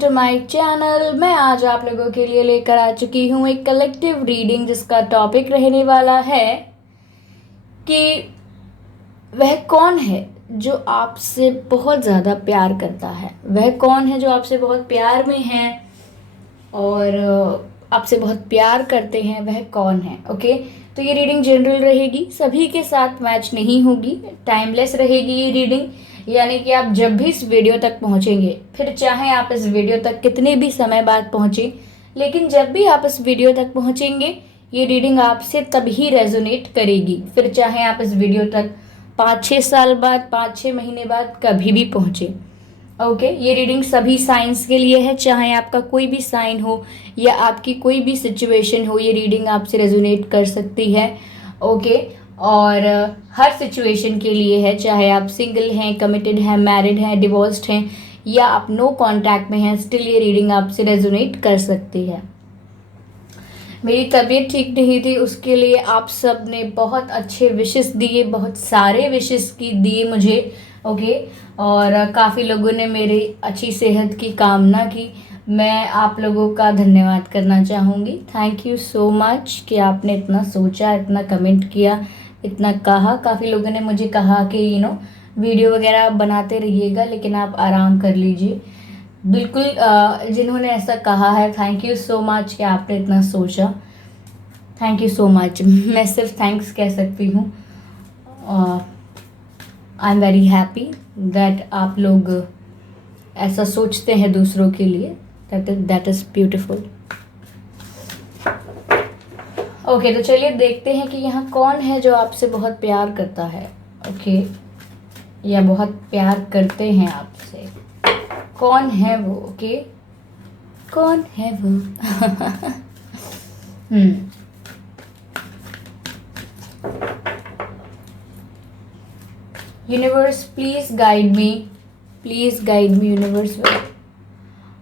To my channel. मैं आज आप लोगों के लिए लेकर आ चुकी हूँ एक कलेक्टिव रीडिंग जिसका टॉपिक रहने वाला है कि वह कौन है जो आपसे बहुत ज़्यादा प्यार करता है। वह कौन है जो आपसे बहुत प्यार में है और आपसे बहुत प्यार करते हैं, वह कौन है। ओके, तो ये रीडिंग जनरल रहेगी, सभी के साथ मैच नहीं होगी, टाइमलेस रहेगी ये रीडिंग। यानी कि आप जब भी इस वीडियो तक पहुंचेंगे, फिर चाहे आप इस वीडियो तक कितने भी समय बाद पहुंचे, लेकिन जब भी आप इस वीडियो तक पहुंचेंगे ये रीडिंग आपसे तभी रेजोनेट करेगी। फिर चाहे आप इस वीडियो तक 5-6 साल बाद, 5-6 महीने बाद कभी भी पहुंचे। ओके, ये रीडिंग सभी साइंस के लिए है, चाहे आपका कोई भी साइन हो या आपकी कोई भी सिचुएशन हो, ये रीडिंग आपसे रेजोनेट कर सकती है। ओके, और हर सिचुएशन के लिए है, चाहे आप सिंगल हैं, कमिटेड हैं, मैरिड हैं, डिवोर्स्ड हैं या आप नो कांटेक्ट में हैं, स्टिल ये रीडिंग आपसे रेजोनेट कर सकती है। मेरी तबीयत ठीक नहीं थी, उसके लिए आप सब ने बहुत अच्छे विशेस दिए, बहुत सारे विशेस की दिए मुझे। ओके, और काफ़ी लोगों ने मेरी अच्छी सेहत की कामना की। मैं आप लोगों का धन्यवाद करना चाहूँगी। थैंक यू सो मच कि आपने इतना सोचा, इतना कमेंट किया, इतना कहा। काफ़ी लोगों ने मुझे कहा कि वीडियो वगैरह आप बनाते रहिएगा लेकिन आप आराम कर लीजिए। बिल्कुल, जिन्होंने ऐसा कहा है, थैंक यू सो मच कि आपने इतना सोचा। Thank you so much. मैं सिर्फ थैंक्स कह सकती हूँ। I am very happy that आप लोग ऐसा सोचते हैं दूसरों के लिए। That is beautiful. ओके, तो चलिए देखते हैं कि यहाँ कौन है जो आपसे बहुत प्यार करता है। ओके, या बहुत प्यार करते हैं आपसे। कौन है वो? ओके, कौन है वो? Universe please guide me, please guide me universe.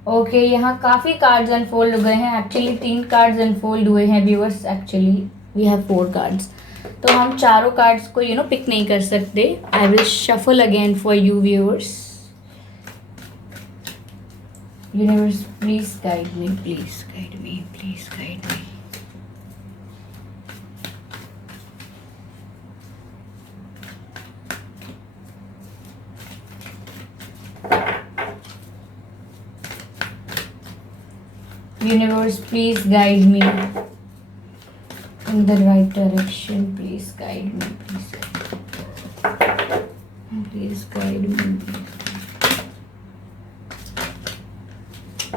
Okay, यहाँ काफ़ी कार्ड्स अनफोल्ड हो गए हैं। एक्चुअली 3 कार्ड्स अनफोल्ड हुए हैं viewers. Actually we have 4 cards, तो हम चारों कार्ड्स को पिक नहीं कर सकते। I will shuffle again for you viewers. Universe please guide me, please guide me, please guide me. Universe, please guide me in the right direction. Please guide me. Please guide me.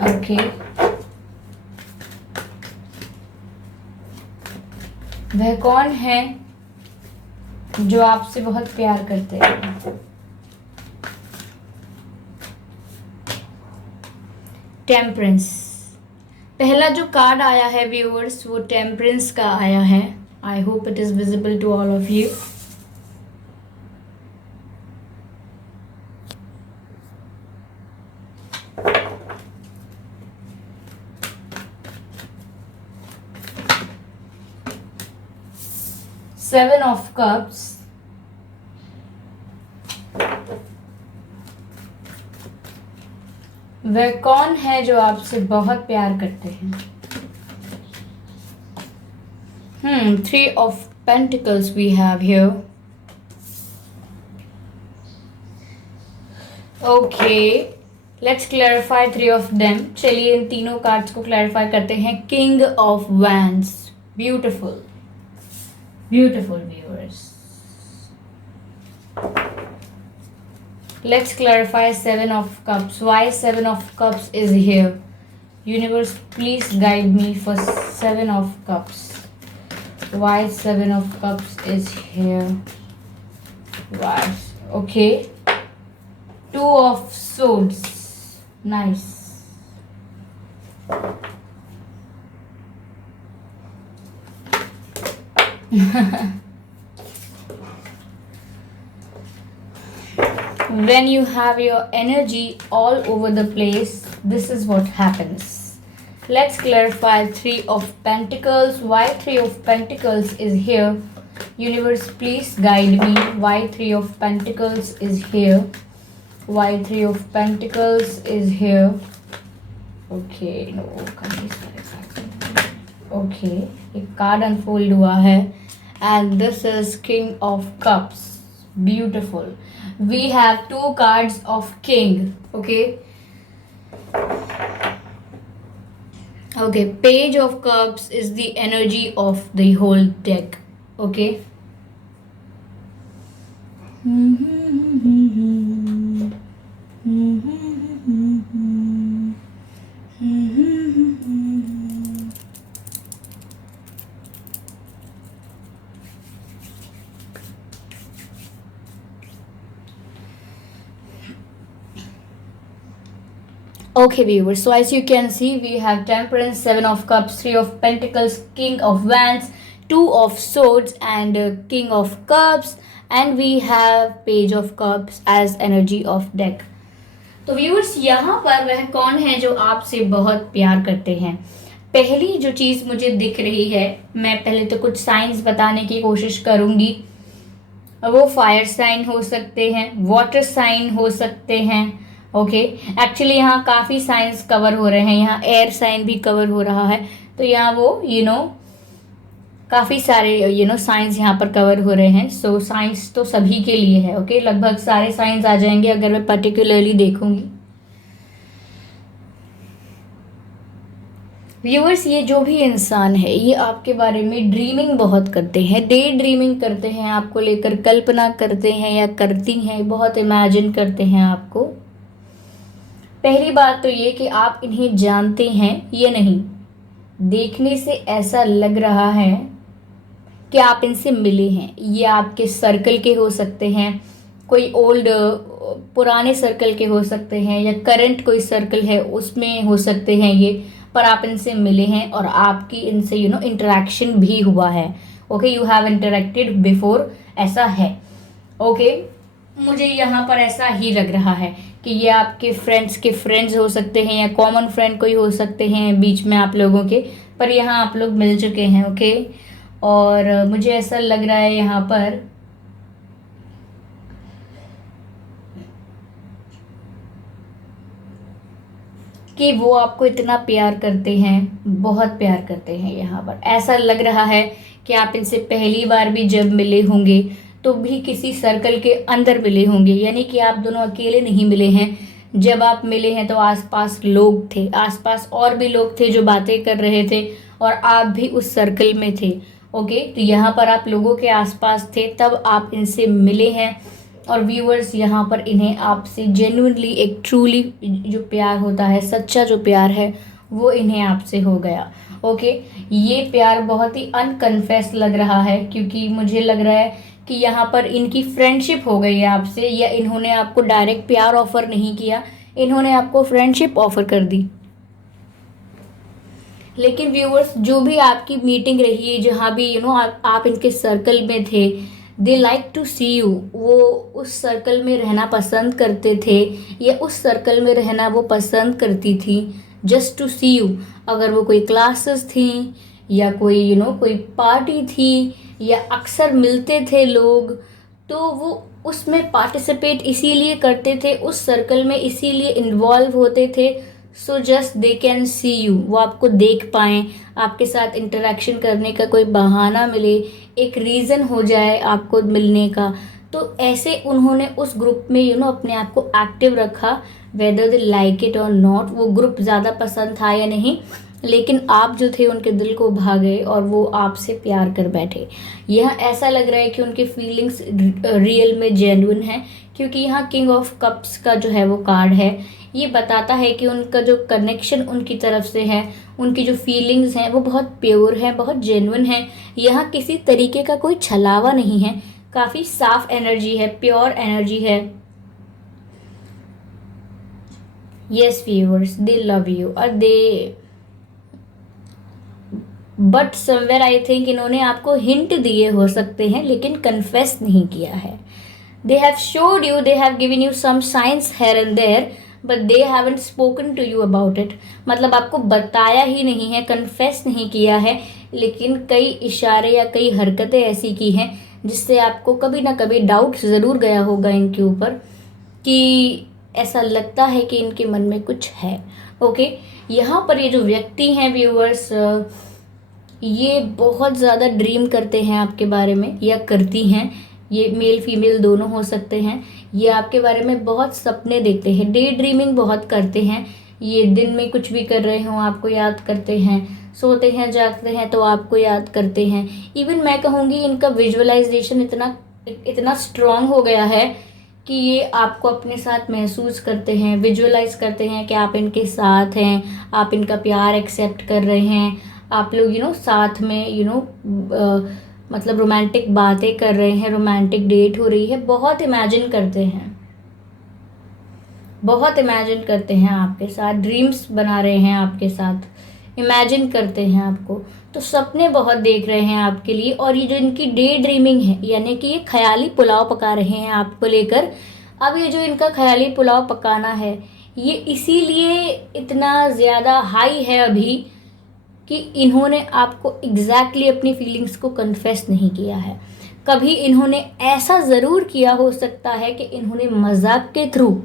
Okay. वह कौन है जो आपसे बहुत प्यार करते हैं? Temperance. पहला जो कार्ड आया है व्यूअर्स वो टेम्परेंस का आया है। I hope it is visible to all of you. Seven of cups, वह कौन है जो आपसे बहुत प्यार करते हैं? 3 of pentacles we have here. Okay, let's clarify 3 of them. चलिए इन तीनों कार्ड्स को क्लैरिफाई करते हैं। King of wands, beautiful beautiful viewers. Let's clarify 7 of cups. Why 7 of cups is here? Universe, please guide me for 7 of cups. Why 7 of cups is here? Why? Okay. 2 of swords. Nice. When you have your energy all over the place, this is what happens. Let's clarify 3 of Pentacles. Why 3 of Pentacles is here? Universe, please guide me. Why 3 of Pentacles is here? Why 3 of Pentacles is here? Okay no, काफी सारे card. Okay, एक card unfold हुआ है and this is king of cups. Beautiful, we have two cards of king. Okay okay, page of cups is the energy of the whole deck. Okay, okay viewers, so as you can see we have temperance, 7 of cups, 3 of pentacles, king of wands, 2 of swords and king of cups, and we have page of cups as energy of deck. तो viewers, यहाँ पर वह कौन है जो आपसे बहुत प्यार करते हैं? पहली जो चीज मुझे दिख रही है, मैं पहले तो कुछ साइंस बताने की कोशिश करूंगी। वो फायर साइन हो सकते हैं, वाटर साइन हो सकते हैं। ओके, एक्चुअली यहाँ काफ़ी साइंस कवर हो रहे हैं, यहाँ एयर साइन भी कवर हो रहा है, तो यहाँ वो काफ़ी सारे साइंस यहाँ पर कवर हो रहे हैं। सो साइंस तो सभी के लिए है। ओके, लगभग सारे साइंस आ जाएंगे अगर मैं पर्टिकुलरली देखूंगी। व्यूअर्स, ये जो भी इंसान है ये आपके बारे में ड्रीमिंग बहुत करते हैं, डे ड्रीमिंग करते हैं, आपको लेकर कल्पना करते हैं या करती हैं, बहुत इमेजिन करते हैं आपको। पहली बात तो ये कि आप इन्हें जानते हैं या नहीं, देखने से ऐसा लग रहा है कि आप इनसे मिले हैं। ये आपके सर्कल के हो सकते हैं, कोई ओल्ड पुराने सर्कल के हो सकते हैं, या करंट कोई सर्कल है उसमें हो सकते हैं ये, पर आप इनसे मिले हैं और आपकी इनसे इंटरेक्शन भी हुआ है। Okay, you have interacted before, ऐसा है। ओके, मुझे यहाँ पर ऐसा ही लग रहा है कि ये आपके फ्रेंड्स के फ्रेंड्स हो सकते हैं या कॉमन फ्रेंड कोई हो सकते हैं बीच में आप लोगों के, पर यहाँ आप लोग मिल चुके हैं। ओके, और मुझे ऐसा लग रहा है यहाँ पर कि वो आपको इतना प्यार करते हैं, बहुत प्यार करते हैं। यहाँ पर ऐसा लग रहा है कि आप इनसे पहली बार भी जब मिले होंगे तो भी किसी सर्कल के अंदर मिले होंगे, यानी कि आप दोनों अकेले नहीं मिले हैं। जब आप मिले हैं तो आसपास लोग थे, आसपास और भी लोग थे जो बातें कर रहे थे और आप भी उस सर्कल में थे। ओके, तो यहाँ पर आप लोगों के आसपास थे तब आप इनसे मिले हैं। और व्यूअर्स, यहाँ पर इन्हें आपसे जेन्युइनली एक ट्रूली जो प्यार होता है, सच्चा जो प्यार है, वो इन्हें आपसे हो गया। ओके, ये प्यार बहुत ही अनकन्फेस लग रहा है, क्योंकि मुझे लग रहा है कि यहाँ पर इनकी फ्रेंडशिप हो गई है आपसे, या इन्होंने आपको डायरेक्ट प्यार ऑफर नहीं किया, इन्होंने आपको फ्रेंडशिप ऑफर कर दी। लेकिन व्यूअर्स, जो भी आपकी मीटिंग रही है, जहाँ भी आप इनके सर्कल में थे, they like to see you, वो उस सर्कल में रहना पसंद करते थे या उस सर्कल में रहना वो पसंद करती थी, जस्ट टू सी यू। अगर वो कोई क्लासेस थी या कोई कोई पार्टी थी या अक्सर मिलते थे लोग, तो वो उसमें पार्टिसिपेट इसीलिए करते थे, उस सर्कल में इसीलिए इन्वॉल्व होते थे, so just they can see you, वो आपको देख पाएँ, आपके साथ इंटरेक्शन करने का कोई बहाना मिले, एक रीज़न हो जाए आपको मिलने का। तो ऐसे उन्होंने उस ग्रुप में अपने आप को एक्टिव रखा, वेदर दे लाइक इट और नॉट। वो ग्रुप ज़्यादा पसंद था या नहीं, लेकिन आप जो थे उनके दिल को भा गए और वो आपसे प्यार कर बैठे। यह ऐसा लग रहा है कि उनकी फीलिंग्स रियल में जेन्युइन है, क्योंकि यहाँ किंग ऑफ कप्स का जो है वो कार्ड है, ये बताता है कि उनका जो कनेक्शन उनकी तरफ से है, उनकी जो फीलिंग्स हैं वो बहुत प्योर है, बहुत जेन्युइन है। यहाँ किसी तरीके का कोई छलावा नहीं है, काफ़ी साफ एनर्जी है, प्योर एनर्जी है। Yes viewers, they love you और दे, बट समवेयर आई थिंक इन्होंने आपको हिंट दिए हो सकते हैं, लेकिन कन्फेस नहीं किया है। They have showed you, they have given you some signs here and there, but they haven't spoken to you about it. मतलब आपको बताया ही नहीं है, कन्फेस नहीं किया है, लेकिन कई इशारे या कई हरकतें ऐसी की हैं जिससे आपको कभी ना कभी डाउट ज़रूर गया होगा इनके ऊपर, कि ऐसा लगता है कि इनके मन में कुछ है। ओके, यहाँ पर ये जो व्यक्ति हैं व्यूअर्स, ये बहुत ज़्यादा ड्रीम करते हैं आपके बारे में या करती हैं। ये मेल फीमेल दोनों हो सकते हैं। ये आपके बारे में बहुत सपने देखते हैं, डे ड्रीमिंग बहुत करते हैं। ये दिन में कुछ भी कर रहे हों आपको याद करते हैं, सोते हैं जागते हैं तो आपको याद करते हैं। इवन मैं कहूँगी इनका विजुअलाइजेशन इतना स्ट्रांग हो गया है कि ये आपको अपने साथ महसूस करते हैं, विजुअलाइज करते हैं कि आप इनके साथ हैं, आप इनका प्यार एक्सेप्ट कर रहे हैं, आप लोग साथ में मतलब रोमांटिक बातें कर रहे हैं, रोमांटिक डेट हो रही है। बहुत इमेजिन करते हैं, बहुत इमेजिन करते हैं आपके साथ, ड्रीम्स बना रहे हैं आपके साथ, इमेजिन करते हैं आपको, तो सपने बहुत देख रहे हैं आपके लिए। और ये जो इनकी डे ड्रीमिंग है, यानी कि ये ख्याली पुलाव पका रहे हैं आपको लेकर। अब ये जो इनका ख्याली पुलाव पकाना है, ये इसीलिए इतना ज़्यादा हाई है अभी कि इन्होंने आपको एग्जैक्टली अपनी फीलिंग्स को कन्फेस नहीं किया है। कभी इन्होंने ऐसा ज़रूर किया हो सकता है कि इन्होंने मजाक के थ्रू,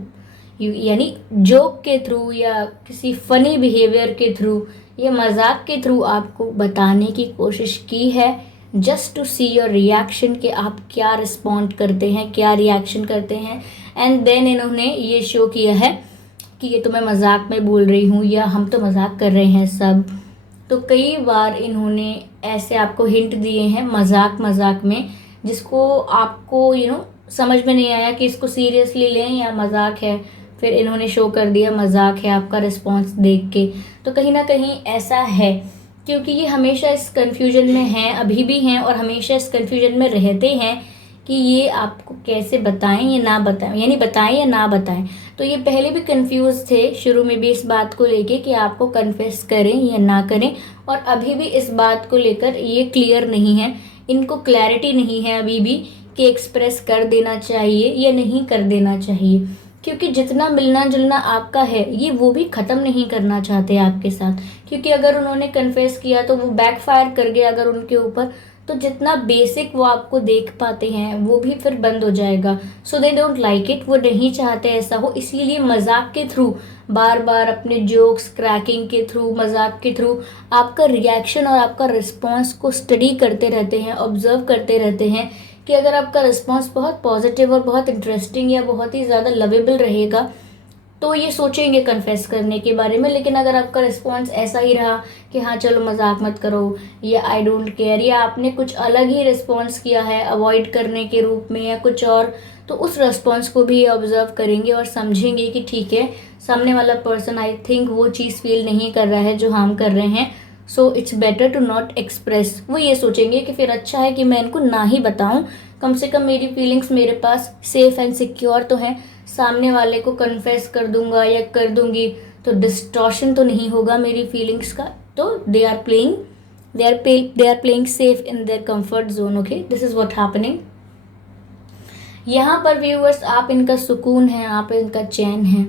यानी जोक के थ्रू या किसी फनी बिहेवियर के थ्रू या मजाक के थ्रू आपको बताने की कोशिश की है, just to see your reaction, कि आप क्या रिस्पॉन्ड करते हैं, क्या रिएक्शन करते हैं। एंड देन इन्होंने ये शो किया है कि ये तो मैं मजाक में बोल रही हूँ या हम तो मजाक कर रहे हैं सब। तो कई बार इन्होंने ऐसे आपको हिंट दिए हैं मजाक मजाक में, जिसको आपको समझ में नहीं आया कि इसको सीरियसली लें या मजाक है। फिर इन्होंने शो कर दिया मजाक है आपका रिस्पॉन्स देख के। तो कहीं ना कहीं ऐसा है, क्योंकि ये हमेशा इस कन्फ्यूजन में हैं, अभी भी हैं और हमेशा इस कन्फ्यूजन में रहते हैं कि ये आपको कैसे बताएं या ना बताएं, यानी बताएं या ना बताएं। तो ये पहले भी कंफ्यूज थे, शुरू में भी इस बात को लेके कि आपको कन्फेस करें या ना करें, और अभी भी इस बात को लेकर ये क्लियर नहीं है, इनको क्लैरिटी नहीं है अभी भी कि एक्सप्रेस कर देना चाहिए या नहीं कर देना चाहिए। क्योंकि जितना मिलना जुलना आपका है, ये वो भी ख़त्म नहीं करना चाहते आपके साथ, क्योंकि अगर उन्होंने कन्फेस किया तो वो बैकफायर कर गया अगर उनके ऊपर, तो जितना बेसिक वो आपको देख पाते हैं वो भी फिर बंद हो जाएगा। सो दे डोंट लाइक इट, वो नहीं चाहते ऐसा हो, इसीलिए मजाक के थ्रू बार बार अपने जोक्स क्रैकिंग के थ्रू, मजाक के थ्रू आपका रिएक्शन और आपका रिस्पॉन्स को स्टडी करते रहते हैं, ऑब्जर्व करते रहते हैं कि अगर आपका रिस्पॉन्स बहुत पॉजिटिव और बहुत इंटरेस्टिंग या बहुत ही ज़्यादा लवेबल रहेगा तो ये सोचेंगे कन्फेस करने के बारे में। लेकिन अगर आपका रिस्पॉन्स ऐसा ही रहा कि हाँ चलो मजाक मत करो या आई डोंट केयर, या आपने कुछ अलग ही रिस्पॉन्स किया है अवॉइड करने के रूप में या कुछ और, तो उस रिस्पॉन्स को भी ऑब्जर्व करेंगे और समझेंगे कि ठीक है, सामने वाला पर्सन आई थिंक वो चीज़ फील नहीं कर रहा है जो हम कर रहे हैं, so it's better to not express. वो ये सोचेंगे कि फिर अच्छा है कि मैं इनको ना ही बताऊं, कम से कम मेरी फीलिंग्स मेरे पास सेफ एंड सिक्योर तो हैं, सामने वाले को कन्फेस कर दूंगा या कर दूंगी तो डिस्टॉर्शन तो नहीं होगा मेरी फीलिंग्स का। तो they are playing safe in their comfort zone. Okay, this is what happening. यहाँ पर व्यूअर्स आप इनका सुकून है, आप इनका चैन है।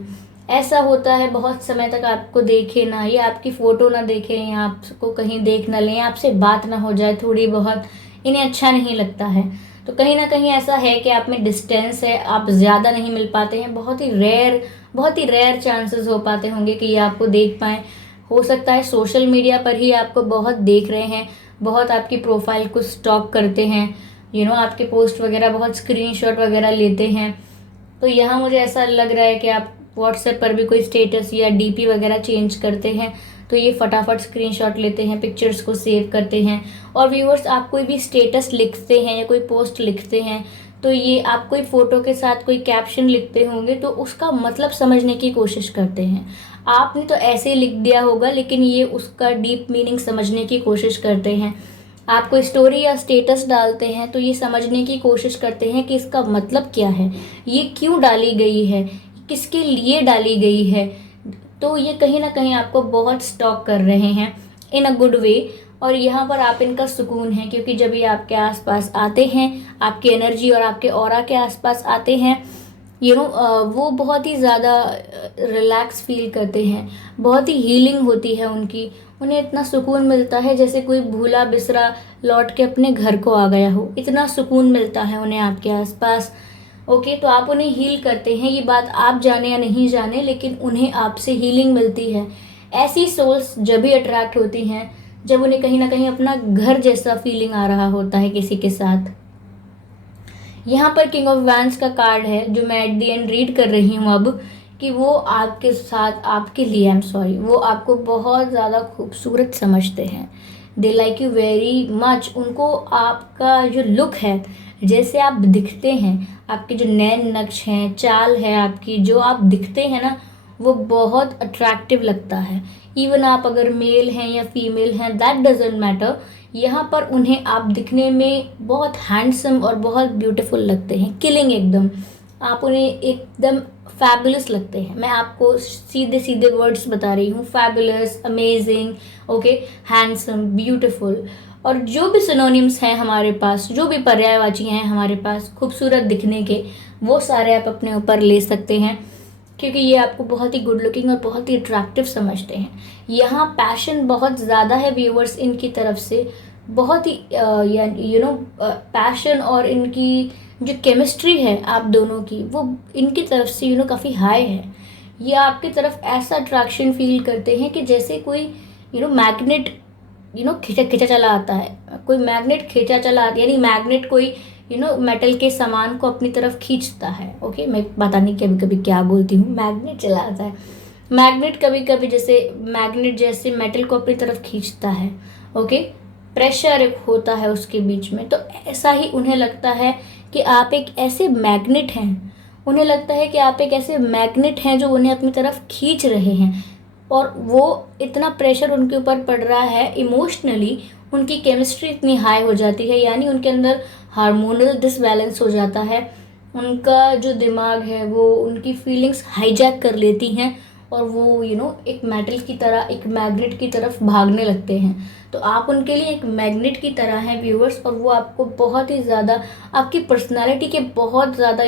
ऐसा होता है बहुत समय तक आपको देखे ना, या आपकी फ़ोटो ना देखें, या आपको कहीं देख ना लें, आपसे बात ना हो जाए थोड़ी बहुत, इन्हें अच्छा नहीं लगता है। तो कहीं ना कहीं ऐसा है कि आप में डिस्टेंस है, आप ज़्यादा नहीं मिल पाते हैं, बहुत ही रेयर चांसेस हो पाते होंगे कि ये आपको देख पाएँ। हो सकता है सोशल मीडिया पर ही आपको बहुत देख रहे हैं, बहुत आपकी प्रोफाइल को स्टॉक करते हैं, आपके पोस्ट वगैरह बहुत स्क्रीनशॉट वगैरह लेते हैं। तो यहाँ मुझे ऐसा लग रहा है कि आप व्हाट्सएप पर भी कोई स्टेटस या डीपी वगैरह चेंज करते हैं तो ये फटाफट स्क्रीनशॉट लेते हैं, पिक्चर्स को सेव करते हैं। और व्यूअर्स, आप कोई भी स्टेटस लिखते हैं या कोई पोस्ट लिखते हैं तो ये आप कोई फ़ोटो के साथ कोई कैप्शन लिखते होंगे तो उसका मतलब समझने की कोशिश करते हैं। आपने तो ऐसे ही लिख दिया होगा, लेकिन ये उसका डीप मीनिंग समझने की कोशिश करते हैं। आप कोई स्टोरी या स्टेटस डालते हैं तो ये समझने की कोशिश करते हैं कि इसका मतलब क्या है, ये क्यों डाली गई है, किसके लिए डाली गई है। तो ये कहीं ना कहीं आपको बहुत स्टॉक कर रहे हैं इन अ गुड वे। और यहाँ पर आप इनका सुकून है, क्योंकि जब ये आपके आसपास आते हैं, आपकी एनर्जी और आपके ऑरा के आसपास आते हैं, वो बहुत ही ज़्यादा रिलैक्स फील करते हैं, बहुत ही हीलिंग होती है उनकी। उन्हें इतना सुकून मिलता है जैसे कोई भूला बिसरा लौट के अपने घर को आ गया हो, इतना सुकून मिलता है उन्हें आपके आसपास। ओके, तो आप उन्हें हील करते हैं, ये बात आप जाने या नहीं जाने, लेकिन उन्हें आपसे हीलिंग मिलती है। ऐसी सोल्स जब भी अट्रैक्ट होती हैं जब उन्हें कहीं ना कहीं अपना घर जैसा फीलिंग आ रहा होता है किसी के साथ। यहाँ पर किंग ऑफ वैंड्स का कार्ड है जो मैं एट द एंड रीड कर रही हूँ अब, कि वो आपके साथ, आपके लिए, आई एम सॉरी, वो आपको बहुत ज़्यादा खूबसूरत समझते हैं। They like you very much. उनको आपका जो लुक है, जैसे आप दिखते हैं, आपके जो नैन नक्श हैं, चाल है आपकी, जो आप दिखते हैं ना, वो बहुत अट्रैक्टिव लगता है। इवन आप अगर मेल हैं या फीमेल हैं, दैट डजेंट मैटर। यहाँ पर उन्हें आप दिखने में बहुत हैंडसम और बहुत ब्यूटीफुल लगते हैं, किलिंग एकदम। आप उन्हें एकदम फैबुलस लगते हैं। मैं आपको सीधे सीधे वर्ड्स बता रही हूँ, fabulous, amazing, okay, handsome, beautiful. और जो भी सिनोनिम्स हैं हमारे पास, जो भी पर्यायवाची हैं हमारे पास खूबसूरत दिखने के, वो सारे आप अपने ऊपर ले सकते हैं, क्योंकि ये आपको बहुत ही गुड लुकिंग और बहुत ही अट्रैक्टिव समझते हैं। यहाँ पैशन बहुत ज़्यादा है व्यूअर्स इनकी तरफ से, बहुत ही पैशन, और इनकी जो केमिस्ट्री है आप दोनों की, वो इनकी तरफ से काफ़ी हाई है। ये आपकी तरफ ऐसा अट्रैक्शन फील करते हैं कि जैसे कोई मैग्नेट खींचा खींचा चला आता है, कोई मैग्नेट खींचा चला आता है, यानी मैग्नेट कोई मेटल के सामान को अपनी तरफ खींचता है। ओके, मैं पता नहीं कभी कभी क्या बोलती हूँ, मैग्नेट चला आता है, मैग्नेट कभी कभी जैसे मैग्नेट जैसे मेटल को अपनी तरफ खींचता है। ओके, प्रेशर एक होता है उसके बीच में, तो ऐसा ही उन्हें लगता है कि आप एक ऐसे मैग्नेट हैं। उन्हें लगता है कि आप एक ऐसे मैग्नेट हैं जो उन्हें अपनी तरफ खींच रहे हैं, और वो इतना प्रेशर उनके ऊपर पड़ रहा है इमोशनली, उनकी केमिस्ट्री इतनी हाई हो जाती है, यानी उनके अंदर हार्मोनल डिसबैलेंस हो जाता है। उनका जो दिमाग है वो उनकी फीलिंग्स हाईजैक कर लेती हैं, और वो एक मेटल की तरह, एक मैग्नेट की तरफ भागने लगते हैं। तो आप उनके लिए एक मैग्नेट की तरह हैं व्यूअर्स, और वो आपको बहुत ही ज़्यादा, आपकी पर्सनालिटी के बहुत ज़्यादा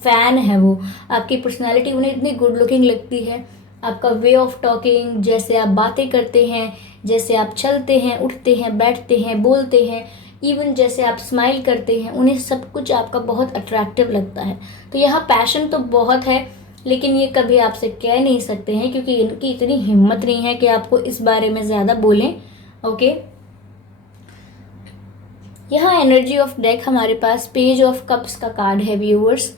फ़ैन है वो। आपकी पर्सनालिटी उन्हें इतनी गुड लुकिंग लगती है, आपका वे ऑफ टॉकिंग, जैसे आप बातें करते हैं, जैसे आप चलते हैं, उठते हैं, बैठते हैं, बोलते हैं, इवन जैसे आप स्माइल करते हैं, उन्हें सब कुछ आपका बहुत अट्रैक्टिव लगता है। तो यहाँ पैशन तो बहुत है, लेकिन ये कभी आपसे कह नहीं सकते हैं, क्योंकि इनकी इतनी हिम्मत नहीं है कि आपको इस बारे में ज़्यादा बोलें। ओके, यहाँ एनर्जी ऑफ डेक हमारे पास पेज ऑफ कप्स का कार्ड है व्यूअर्स।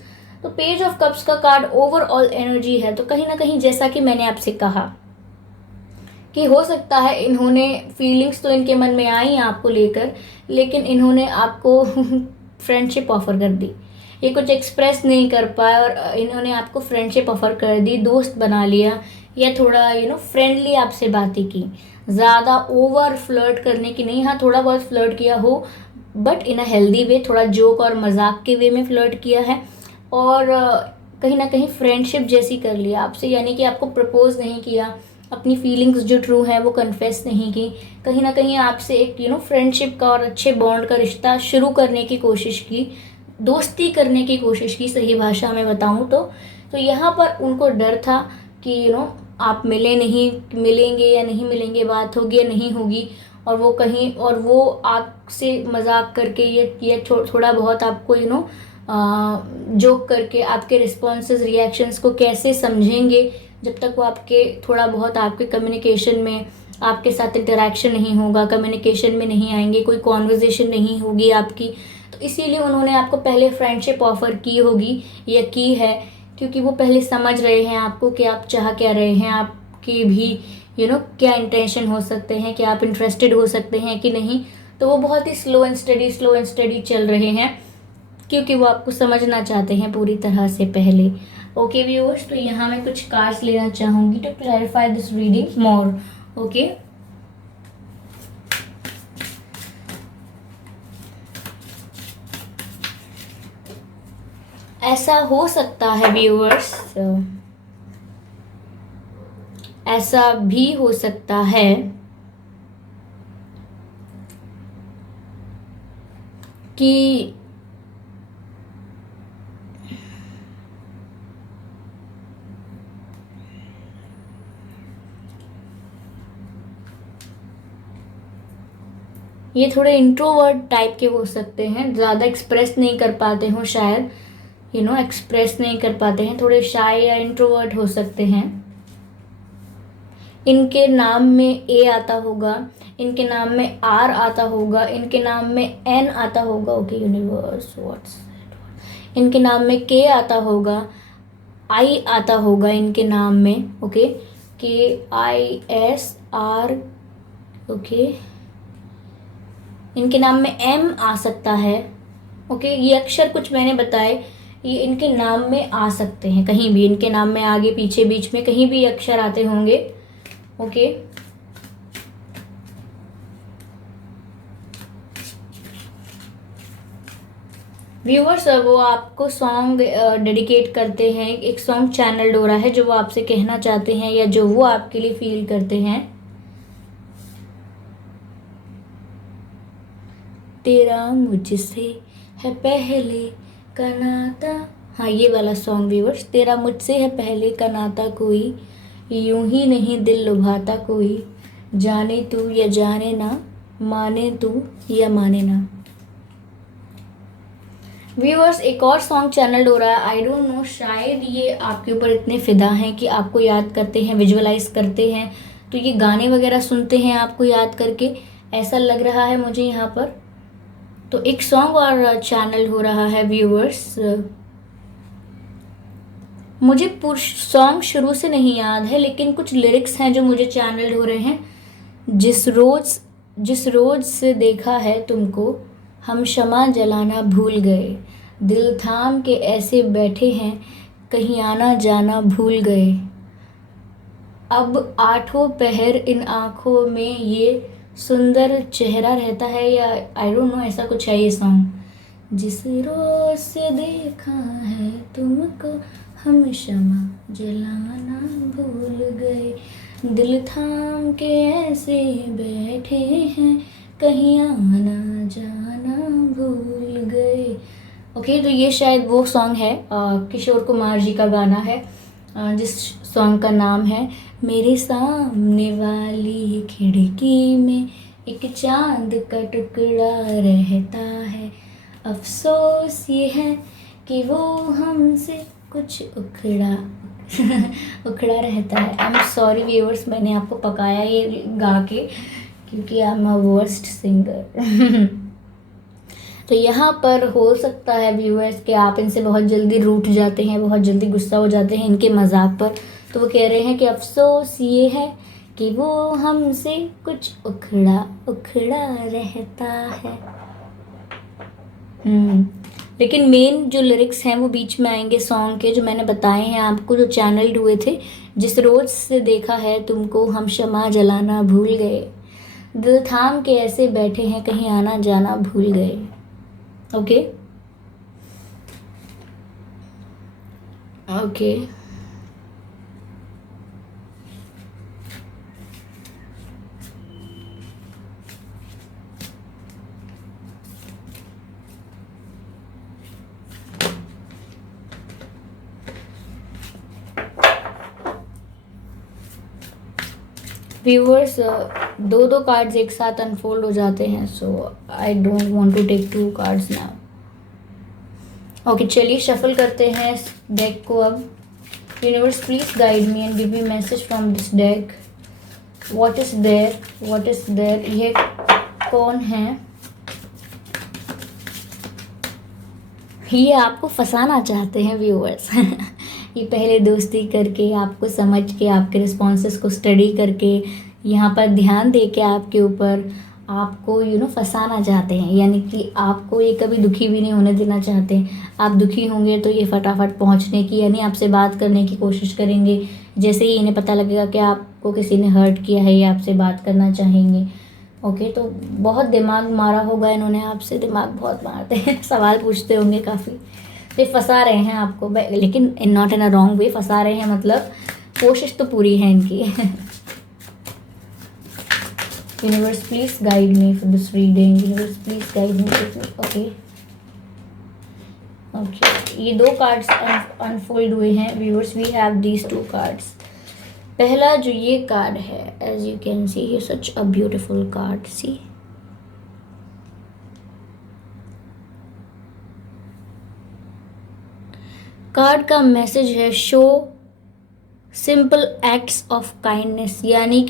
तो पेज ऑफ कप्स का कार्ड ओवरऑल एनर्जी है। तो कहीं ना कहीं जैसा कि मैंने आपसे कहा कि हो सकता है इन्होंने फीलिंग्स तो इनके मन में आई आपको लेकर, लेकिन इन्होंने आपको फ्रेंडशिप ऑफर कर दी। ये कुछ एक्सप्रेस नहीं कर पाए और इन्होंने आपको फ्रेंडशिप ऑफर कर दी, दोस्त बना लिया, या थोड़ा फ्रेंडली आपसे बातें की। ज़्यादा ओवर फ्लर्ट करने की नहीं, हाँ थोड़ा बहुत फ्लर्ट किया हो, but in a healthy way, थोड़ा जोक और मजाक के वे में फ्लर्ट किया है, और कहीं ना कहीं फ्रेंडशिप जैसी कर लिया आपसे, यानी कि आपको प्रपोज नहीं किया, अपनी फीलिंग्स जो ट्रू है वो कन्फेस नहीं की, कहीं ना कहीं आपसे एक फ्रेंडशिप का और अच्छे बॉन्ड का रिश्ता शुरू करने की कोशिश की, दोस्ती करने की कोशिश की, सही भाषा में बताऊं तो यहाँ पर उनको डर था कि आप मिलेंगे या नहीं मिलेंगे, बात होगी या नहीं होगी, और वो आपसे मजाक करके ये थोड़ा बहुत आपको जोक करके आपके रिस्पॉन्सेज, रिएक्शंस को कैसे समझेंगे, जब तक वो आपके थोड़ा बहुत आपके कम्युनिकेशन में, आपके साथ इंटरेक्शन नहीं होगा, कम्युनिकेशन में नहीं आएंगे, कोई कॉन्वर्जेशन नहीं होगी आपकी। तो इसीलिए उन्होंने आपको पहले फ्रेंडशिप ऑफर की होगी या की है, क्योंकि वो पहले समझ रहे हैं आपको कि आप चाह क्या रहे हैं, आपके भी क्या इंटेंशन हो सकते हैं, कि आप इंटरेस्टेड हो सकते हैं कि नहीं। तो वो बहुत ही स्लो एंड स्टडी चल रहे हैं, क्योंकि वो आपको समझना चाहते हैं पूरी तरह से पहले। ओके व्यूअर्स, तो यहाँ मैं कुछ कार्ड्स लेना चाहूँगी to clarify this reading more. Okay, ऐसा हो सकता है व्यूअर्स, ऐसा भी हो सकता है कि ये थोड़े इंट्रोवर्ट टाइप के हो सकते हैं, ज़्यादा एक्सप्रेस नहीं कर पाते हो शायद, एक्सप्रेस नहीं कर पाते हैं, थोड़े शाय या इंट्रोवर्ट हो सकते हैं। इनके नाम में ए आता होगा, इनके नाम में आर आता होगा, इनके नाम में एन आता होगा। ओके यूनिवर्स व्हाट्स, इनके नाम में के आता होगा, आई आता होगा इनके नाम में। Okay KISR। ओके इनके नाम में एम आ सकता है। ओके ये अक्षर कुछ मैंने बताए, ये इनके नाम में आ सकते हैं कहीं भी, इनके नाम में आगे पीछे बीच में कहीं भी अक्षर आते होंगे। ओके व्यूअर्स, वो आपको सॉन्ग डेडिकेट करते हैं, एक सॉन्ग चैनल डोरा है जो वो आपसे कहना चाहते हैं या जो वो आपके लिए फील करते हैं। तेरा मुझसे है पहले का नाता, हाँ ये वाला सॉन्ग व्यूअर्स, तेरा मुझसे है पहले का नाता कोई, यूं ही नहीं दिल लुभाता कोई, जाने तू या जाने ना, माने तू या माने ना। व्यूअर्स एक और सॉन्ग चैनल हो रहा है, आई डोंट नो, शायद ये आपके ऊपर इतने फिदा हैं कि आपको याद करते हैं, विजुअलाइज करते हैं, तो ये गाने वगैरह सुनते हैं आपको याद करके, ऐसा लग रहा है मुझे यहाँ पर। तो एक सॉन्ग और चैनल हो रहा है व्यूअर्स, मुझे सॉन्ग शुरू से नहीं याद है लेकिन कुछ लिरिक्स हैं जो मुझे चैनल हो रहे हैं। जिस रोज से देखा है तुमको, हम शमा जलाना भूल गए, दिल थाम के ऐसे बैठे हैं, कहीं आना जाना भूल गए, अब आठों पहर इन आँखों में ये सुंदर चेहरा रहता है, या आई डोंट नो ऐसा कुछ है ये सॉन्ग। जिस रोज से देखा है तुमको, हम क्षमा जलाना भूल गए, दिल थाम के ऐसे बैठे हैं, कहीं आना जाना भूल गए। ओके तो ये शायद वो सॉन्ग है, किशोर कुमार जी का गाना है, जिस सॉन्ग का नाम है मेरे सामने वाली खिड़की में एक चांद का टुकड़ा रहता है, अफसोस ये है कि वो हमसे कुछ उखड़ा उखड़ा रहता है। आई एम सॉरी व्यूअर्स, मैंने आपको पकाया ये गा के, क्योंकि I am a worst singer. तो यहाँ पर हो सकता है व्यूअर्स कि आप इनसे बहुत जल्दी रूठ जाते हैं, बहुत जल्दी गुस्सा हो जाते हैं इनके मजाक पर। तो वो कह रहे हैं कि अफसोस ये है कि वो हमसे कुछ उखड़ा उखड़ा रहता है। लेकिन मेन जो लिरिक्स हैं वो बीच में आएंगे सॉन्ग के, जो मैंने बताए हैं आपको, जो चैनल्ड हुए थे। जिस रोज से देखा है तुमको, हम शमा जलाना भूल गए, दिल थाम के ऐसे बैठे हैं, कहीं आना जाना भूल गए। ओके ओके व्यूअर्स, दो दो कार्ड्स एक साथ अनफोल्ड हो जाते हैं, so I don't want to take 2 cards now. Okay चलिए शफल करते हैं इस डेक को अब। Universe please guide me and give me message from this deck. What is there, what is there, ये कौन है? ये आपको फंसाना चाहते हैं व्यूअर्स। ये पहले दोस्ती करके, आपको समझ के, आपके रिस्पॉन्सेस को स्टडी करके, यहाँ पर ध्यान दे के आपके ऊपर, आपको फंसाना चाहते हैं, यानी कि आपको ये कभी दुखी भी नहीं होने देना चाहते। आप दुखी होंगे तो ये फटाफट पहुँचने की, यानी आपसे बात करने की कोशिश करेंगे। जैसे ही इन्हें पता लगेगा कि आपको किसी ने हर्ट किया है, ये आपसे बात करना चाहेंगे। ओके तो बहुत दिमाग मारा होगा इन्होंने आपसे, दिमाग बहुत मारते हैं, सवाल पूछते होंगे काफ़ी। तो ये फंसा रहे हैं आपको, लेकिन not in a wrong way फंसा रहे हैं, मतलब कोशिश तो पूरी है इनकी। Universe please guide me for this reading, universe please guide me. Okay okay ये 2 कार्ड्स अनफोल्ड हुए हैं viewers, we have these 2 cards. पहला जो ये कार्ड है, एज यू कैन सी, ये such a beautiful card, see. Card का message है show simple acts of kindness, यानी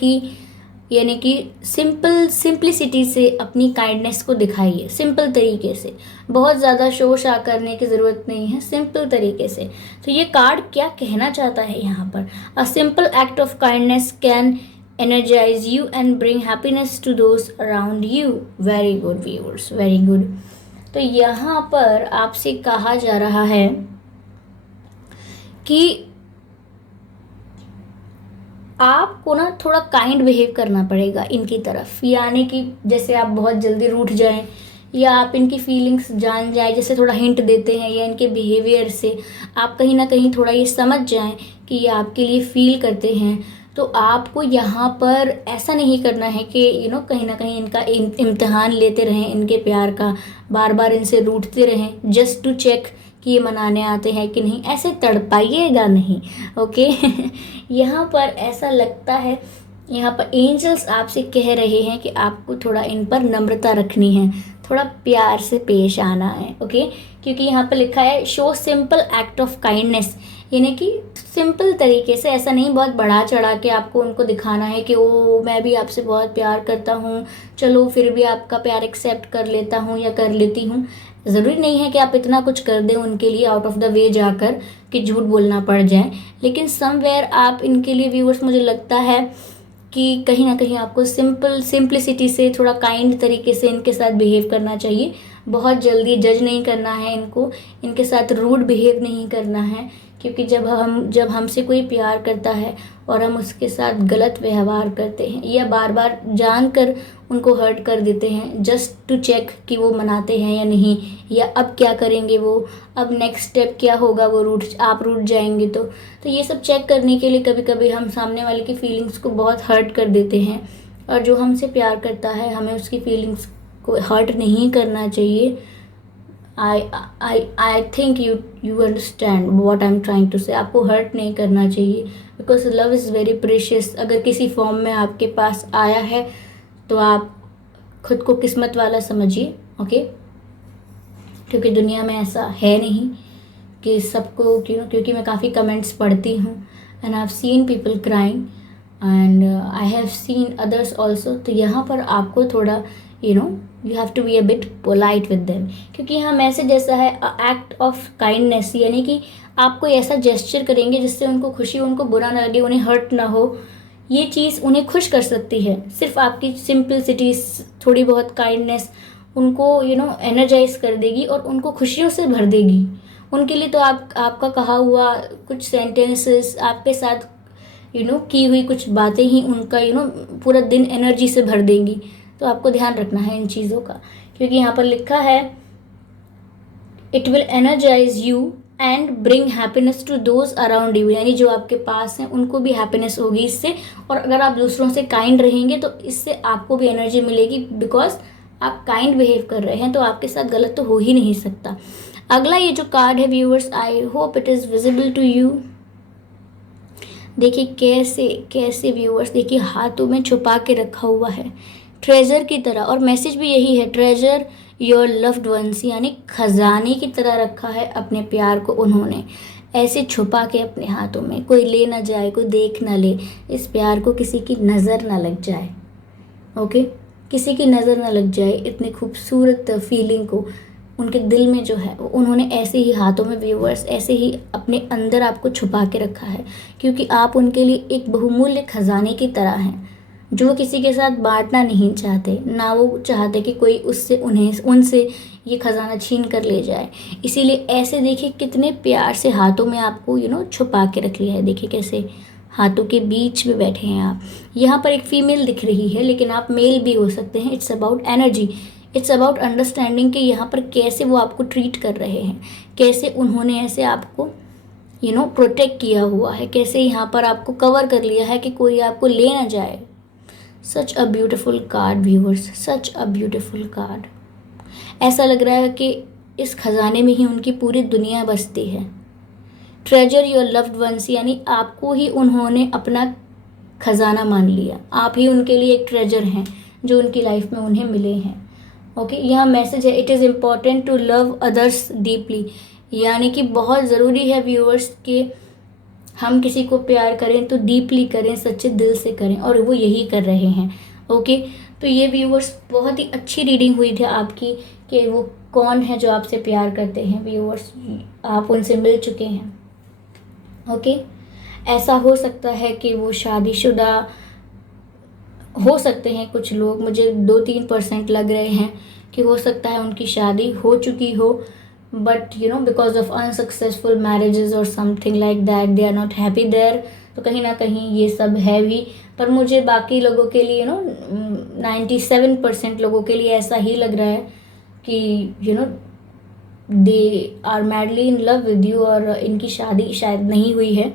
कि सिंप्लिसिटी से अपनी काइंडनेस को दिखाइए, सिंपल तरीके से। बहुत ज़्यादा शो शा करने की ज़रूरत नहीं है, सिंपल तरीके से। तो ये कार्ड क्या कहना चाहता है यहाँ पर? A simple act of kindness can energise you and bring happiness to those around you. Very good viewers, very good. तो यहाँ पर आपसे कहा जा रहा है कि आपको ना थोड़ा काइंड बिहेव करना पड़ेगा इनकी तरफ, यानी कि जैसे आप बहुत जल्दी रूठ जाएं या आप इनकी फीलिंग्स जान जाएं, जैसे थोड़ा हिंट देते हैं, या इनके बिहेवियर से आप कहीं ना कहीं थोड़ा ये समझ जाएं कि ये आपके लिए फील करते हैं। तो आपको यहाँ पर ऐसा नहीं करना है कि कहीं ना कहीं इनका इम्तिहान लेते रहें, इनके प्यार का, बार बार इनसे रूठते रहें जस्ट टू चेक कि ये मनाने आते हैं कि नहीं। ऐसे तड़पाइएगा नहीं, ओके। यहाँ पर ऐसा लगता है, यहाँ पर एंजल्स आपसे कह रहे हैं कि आपको थोड़ा इन पर नम्रता रखनी है, थोड़ा प्यार से पेश आना है, ओके। क्योंकि यहाँ पर लिखा है show simple act of kindness, यानी कि सिंपल तरीके से, ऐसा नहीं बहुत बढ़ा चढ़ा के आपको उनको दिखाना है कि ओ मैं भी आपसे बहुत प्यार करता हूँ, चलो फिर भी आपका प्यार एक्सेप्ट कर लेता हूँ या कर लेती हूँ। ज़रूरी नहीं है कि आप इतना कुछ कर दें उनके लिए आउट ऑफ द वे जाकर कि झूठ बोलना पड़ जाए, लेकिन समवेयर आप इनके लिए व्यूअर्स, मुझे लगता है कि कहीं ना कहीं आपको सिंप्लिसिटी से, थोड़ा काइंड तरीके से इनके साथ बिहेव करना चाहिए। बहुत जल्दी जज नहीं करना है इनको, इनके साथ रूड बिहेव नहीं करना है, क्योंकि जब हमसे कोई प्यार करता है और हम उसके साथ गलत व्यवहार करते हैं या बार बार जानकर उनको हर्ट कर देते हैं जस्ट टू चेक कि वो मनाते हैं या नहीं, या अब क्या करेंगे वो, अब नेक्स्ट स्टेप क्या होगा, वो आप रूठ जाएंगे तो ये सब चेक करने के लिए कभी कभी हम सामने वाले की फीलिंग्स को बहुत हर्ट कर देते हैं। और जो हमसे प्यार करता है, हमें उसकी फीलिंग्स को हर्ट नहीं करना चाहिए। I think you understand what I'm trying to say। आपको हर्ट नहीं करना चाहिए, because love is very precious. अगर किसी फॉर्म में आपके पास आया है तो आप खुद को किस्मत वाला समझिए, ओके। क्योंकि दुनिया में ऐसा है नहीं कि सबको, क्योंकि मैं काफ़ी कमेंट्स पढ़ती हूँ and I have seen people crying and I have seen others also. तो यहाँ पर आपको थोड़ा you have to be a bit polite with them, क्योंकि यहाँ मैसेज ऐसा है एक्ट ऑफ काइंडनेस, यानी कि आप कोई ऐसा जेस्चर करेंगे जिससे उनको खुशी, उनको बुरा ना लगे, उन्हें हर्ट ना हो। ये चीज़ उन्हें खुश कर सकती है, सिर्फ आपकी सिंपलिसिटी, थोड़ी बहुत काइंडनेस उनको एनर्जाइज कर देगी और उनको खुशियों से भर देगी। उनके लिए तो आपका कहा हुआ कुछ सेंटेंसेस, आपके साथ की हुई कुछ बातें ही उनका पूरा दिन एनर्जी से भर देंगी। तो आपको ध्यान रखना है इन चीज़ों का, क्योंकि यहाँ पर लिखा है it will energise you and bring happiness to those around you, यानी जो आपके पास हैं उनको भी हैप्पीनेस होगी इससे। और अगर आप दूसरों से काइंड रहेंगे तो इससे आपको भी एनर्जी मिलेगी, बिकॉज आप काइंड बिहेव कर रहे हैं तो आपके साथ गलत तो हो ही नहीं सकता। अगला ये जो कार्ड है viewers, I hope it is visible to you. देखिए कैसे व्यूअर्स, देखिए हाथों में छुपा के रखा हुआ है ट्रेजर की तरह, और मैसेज भी यही है, ट्रेजर योर लव्ड वंस, यानी खजाने की तरह रखा है अपने प्यार को उन्होंने ऐसे छुपा के अपने हाथों में। कोई ले ना जाए, कोई देख ना ले, इस प्यार को किसी की नज़र ना लग जाए, ओके। किसी की नज़र ना लग जाए, इतनी खूबसूरत फीलिंग को उनके दिल में जो है उन्होंने ऐसे ही हाथों में व्यूअर्स, ऐसे ही अपने अंदर आपको छुपा के रखा है, क्योंकि आप उनके लिए एक बहुमूल्य खजाने की तरह हैं जो किसी के साथ बांटना नहीं चाहते, ना वो चाहते कि कोई उनसे ये खजाना छीन कर ले जाए। इसीलिए ऐसे देखिए कितने प्यार से हाथों में आपको छुपा के रख लिया है। देखिए कैसे हाथों के बीच में बैठे हैं आप। यहाँ पर एक फीमेल दिख रही है, लेकिन आप मेल भी हो सकते हैं। It's about energy, it's about understanding कि यहाँ पर कैसे वो आपको ट्रीट कर रहे हैं, कैसे उन्होंने ऐसे आपको प्रोटेक्ट किया हुआ है, कैसे यहाँ पर आपको कवर कर लिया है कि कोई आपको ले ना जाए। Such a beautiful card viewers, such a beautiful card. ऐसा लग रहा है कि इस खजाने में ही उनकी पूरी दुनिया बसती है। ट्रेजर योर लव्ड वंस, यानी आपको ही उन्होंने अपना खजाना मान लिया, आप ही उनके लिए एक ट्रेजर हैं जो उनकी लाइफ में उन्हें मिले हैं, ओके। यहाँ मैसेज है it is important to love others deeply, यानी कि बहुत ज़रूरी है व्यूअर्स कि हम किसी को प्यार करें तो डीपली करें, सच्चे दिल से करें, और वो यही कर रहे हैं। ओके, तो ये व्यूअर्स बहुत ही अच्छी रीडिंग हुई थी आपकी कि वो कौन है जो आपसे प्यार करते हैं। व्यूअर्स, आप उनसे मिल चुके हैं। ओके, ऐसा हो सकता है कि वो शादीशुदा हो सकते हैं कुछ लोग, मुझे 2-3% लग रहे हैं कि हो सकता है उनकी शादी हो चुकी हो, but because of unsuccessful marriages और something like that they are not happy there. तो कहीं ना कहीं ये सब है भी, पर मुझे बाकी लोगों के लिए 97% लोगों के लिए ऐसा ही लग रहा है कि they are madly in love with you, और इनकी शादी शायद नहीं हुई है।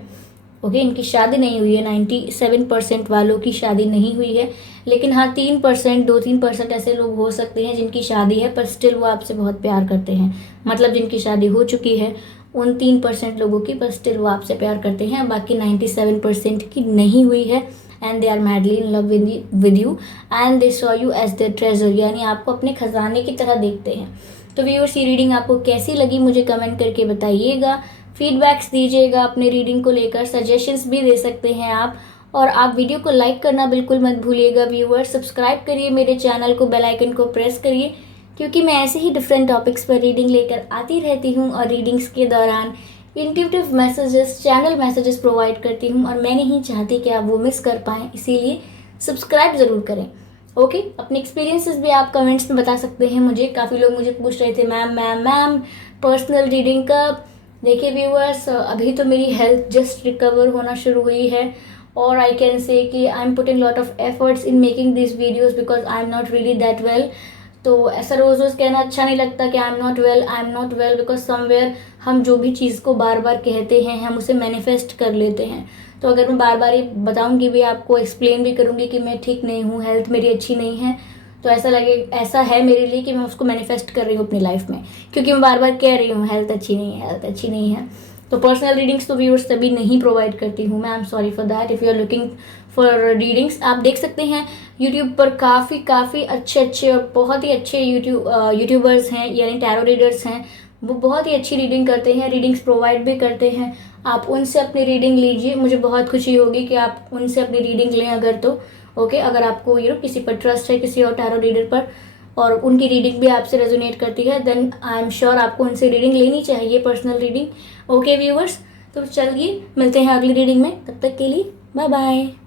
ओके, इनकी शादी नहीं हुई है, 97% वालों की शादी नहीं हुई है। लेकिन हाँ, 2-3% ऐसे लोग हो सकते हैं जिनकी शादी है पर स्टिल वो आपसे बहुत प्यार करते हैं। मतलब जिनकी शादी हो चुकी है उन 3% लोगों की, पर स्टिल वो आपसे प्यार करते हैं। बाकी 97% की नहीं हुई है, and they are madly in love with you and they saw you as their treasure, यानी आपको अपने खजाने की तरह देखते हैं। तो व्यूअर्स, ये रीडिंग आपको कैसी लगी मुझे कमेंट करके बताइएगा, फीडबैक्स दीजिएगा अपने रीडिंग को लेकर, सजेशंस भी दे सकते हैं आप, और आप वीडियो को लाइक करना बिल्कुल मत भूलिएगा। व्यूअर्स, सब्सक्राइब करिए मेरे चैनल को, बेल आइकन को प्रेस करिए, क्योंकि मैं ऐसे ही डिफरेंट टॉपिक्स पर रीडिंग लेकर आती रहती हूँ, और रीडिंग्स के दौरान intuitive messages, channel messages provide करती हूँ, और मैं नहीं चाहती कि आप वो मिस कर पाएँ, इसीलिए सब्सक्राइब ज़रूर करें। ओके, अपने एक्सपीरियंसेस भी आप कमेंट्स में बता सकते हैं मुझे। काफ़ी लोग मुझे पूछ रहे थे मैम पर्सनल रीडिंग कब। देखिए व्यूअर्स, अभी तो मेरी हेल्थ जस्ट रिकवर होना शुरू हुई है, और आई कैन से कि I am putting lot of efforts in making this videos because I am not really that well. तो ऐसा रोज़ रोज़ कहना अच्छा नहीं लगता कि I am not well, because somewhere हम जो भी चीज़ को बार बार कहते हैं हम उसे मैनिफेस्ट कर लेते हैं। तो अगर मैं बार बार ये बताऊंगी भी, आपको एक्सप्लेन भी करूंगी कि मैं ठीक नहीं हूँ, हेल्थ मेरी अच्छी नहीं है, तो ऐसा है मेरे लिए कि मैं उसको मैनिफेस्ट कर रही हूँ अपनी लाइफ में, क्योंकि मैं बार बार कह रही हूँ हेल्थ अच्छी नहीं है, हेल्थ अच्छी नहीं है। तो पर्सनल रीडिंग्स तो व्यूअर्स तभी नहीं प्रोवाइड करती हूँ मैं, I am sorry for that. If you are looking for readings, आप देख सकते हैं यूट्यूब पर काफ़ी अच्छे और बहुत ही अच्छे यूट्यूबर्स हैं, यानी टैरो रीडर्स हैं, वो बहुत ही अच्छी रीडिंग करते हैं, रीडिंग्स प्रोवाइड भी करते हैं। आप उनसे अपनी रीडिंग लीजिए, मुझे बहुत खुशी होगी कि आप उनसे अपनी रीडिंग लें अगर तो। ओके, अगर आपको किसी पर ट्रस्ट है, किसी और टैरो रीडर पर, और उनकी रीडिंग भी आपसे रेजोनेट करती है, देन आई एम श्योर आपको उनसे रीडिंग लेनी चाहिए, पर्सनल रीडिंग। ओके व्यूअर्स, तो चलिए मिलते हैं अगली रीडिंग में, तब तक के लिए बाय बाय।